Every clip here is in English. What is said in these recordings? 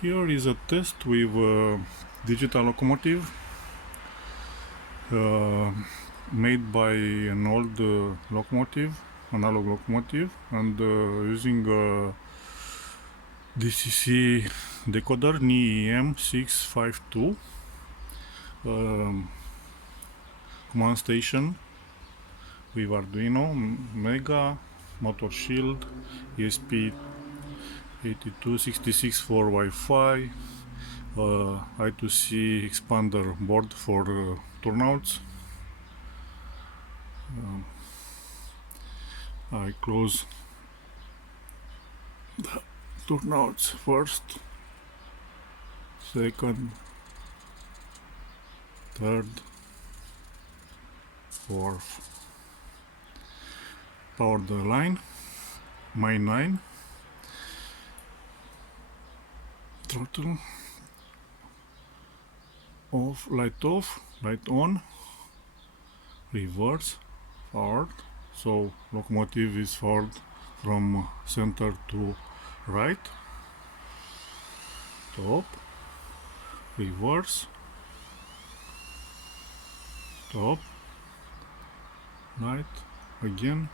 Here is a test with a digital locomotive made by an old analog locomotive, and using a DCC decoder NIEM652 command station with Arduino, Mega, motor shield, ESP8266 for Wi-Fi, I2C expander board for turnouts. I close the turnouts first, second, third, fourth. Power the line, main 9, throttle off, light on, reverse, forward, so locomotive is forward from center to right, stop, reverse, stop, right, again,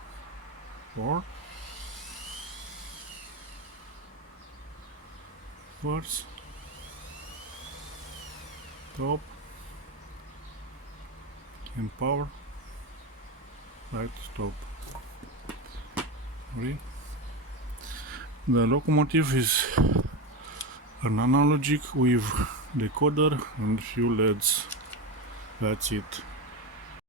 forward, reverse, stop, and power, right, stop. Ready? The locomotive is an analogic with decoder and few LEDs. That's it.